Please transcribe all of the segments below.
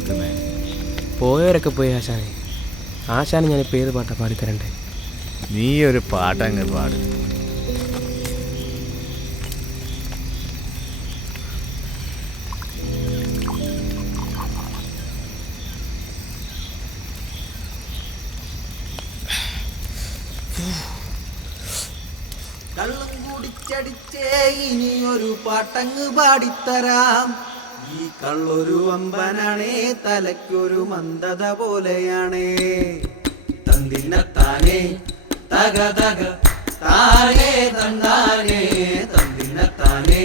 കൊടുക്കുന്നത്? പോയവരൊക്കെ പോയി ആശാനെ. ആശാനെ ഞാനിപ്പോൾ ഏത് പാട്ടാണ് പാടിത്തരണ്ടേ? നീ ഒരു പാട്ടങ്ങ് പാട്. കള്ളും കുടിച്ചടിച്ചേ ഇനിയൊരു പാട്ടങ്ങ് പാടിത്തരാം. ഈ കള്ളൊരു വമ്പനാണേ, തലയ്ക്കൊരു മന്ദത പോലെയാണേ. തന്തിനത്താനേ തക തക താനേ തന്നാനേ, തന്തിനത്താനേ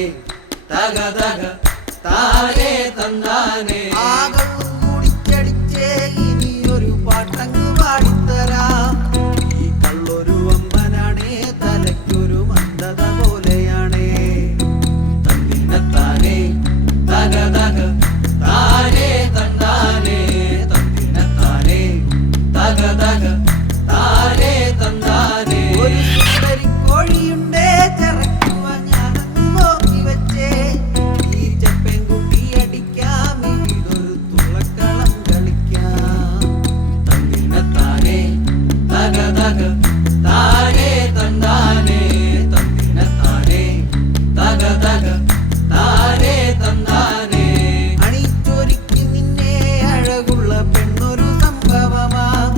തക തക താനേ തന്നാനേ. ആ കള്ളും കുടിച്ചടിച്ചേ ഇനിയൊരു പാട്ടങ്ങ് പാടിത്തരാം. ഈ കള്ളൊരു വമ്പനാണേ, തലയ്ക്കൊരു മന്ദത പോലെയാണേ. തന്തിനത്താനേ തക തക താനേ തന്നാനേ, തന്തിനത്താനേ തക തക താനേ തന്നാനേ. ഒരു സുന്ദരിക്കോഴിയുണ്ടേ, ചറക്കുവാൻ ഞാനൊന്ന് നോക്കി വെച്ചേ. ഈ ചെപ്പെൻകുട്ടി അടിക്കാം, ഇതൊരു തുള്ളക്കളം കളിക്കാം. തന്തിനത്താനേ തക തക താനേ തന്നാനേ, തന്തിനത്താനേ തക തക താനേ തന്നാനേ. അണിച്ചൊരുക്കി നിന്നെ അഴകുള്ള പെണ്ണൊരു സംഭവമാം.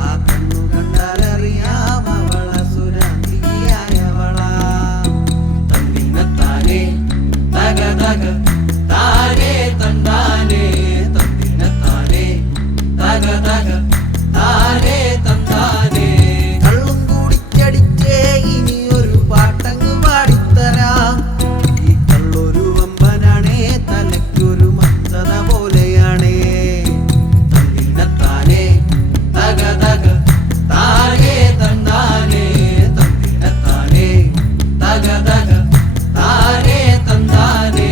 ആ കണ്ണു കണ്ടാലറിയാം അവള സുരാന്തിയായവളാ. തന്തിനത്താനേ തക തക താനേ തന്നാനേ, തന്തിനത്താനേ തക തക താനേ തന്നാനേ. കള്ളും കുടിച്ചടിച്ചേ ഇനിയൊരു പാട്ടങ്ങ് പാടിത്തരാം. ഈ കള്ളൊരു വമ്പനാണേ, തലയ്ക്കൊരു മന്ദത പോലെയാണേ. തന്തിനത്താനേ തക തക താനേ തന്നാനേ, തന്തിനത്താനേ തക തക താനേ തന്നാനേ.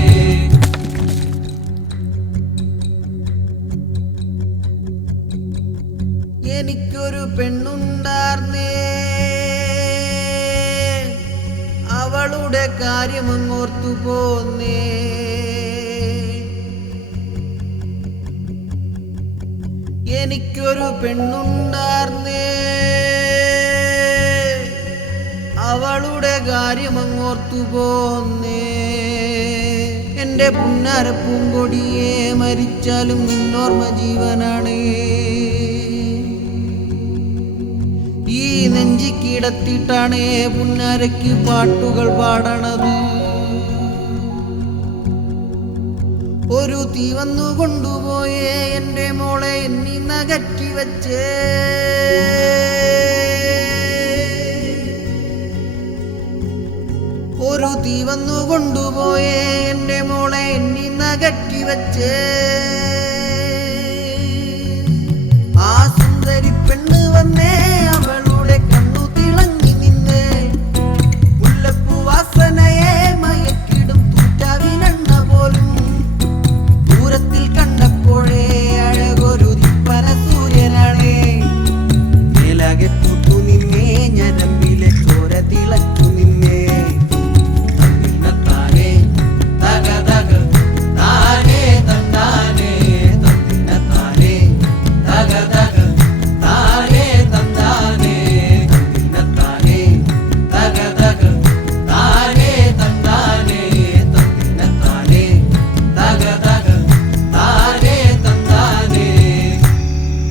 എനിക്കൊരു പെണ്ണുണ്ടാർന്നേ, അവളുടെ കാര്യമങ്ങോർത്തു പോന്നേ. എനിക്കൊരു പെണ്ണുണ്ടാർന്നേ, അവളുടെ കാര്യമങ്ങോർത്തു പോന്നേ. എന്റെ പുന്നാര പൂങ്കൊടിയെ, മരിച്ചാലും നിന്നോർമ്മ ജീവനാണേ. ഈ നെഞ്ചിക്കിടത്തിട്ടാണേ പുന്നാരയ്ക്ക് പാട്ടുകൾ പാടണത്. ഒരു തീ വന്നു കൊണ്ടുപോയേ എൻ്റെ മോളെ എന്നിന്നകറ്റി വച്ചേ. ഒരു തീ വന്നു കൊണ്ടുപോയേ എൻ്റെ മോളെ എന്നിന്നകറ്റി വച്ചേ.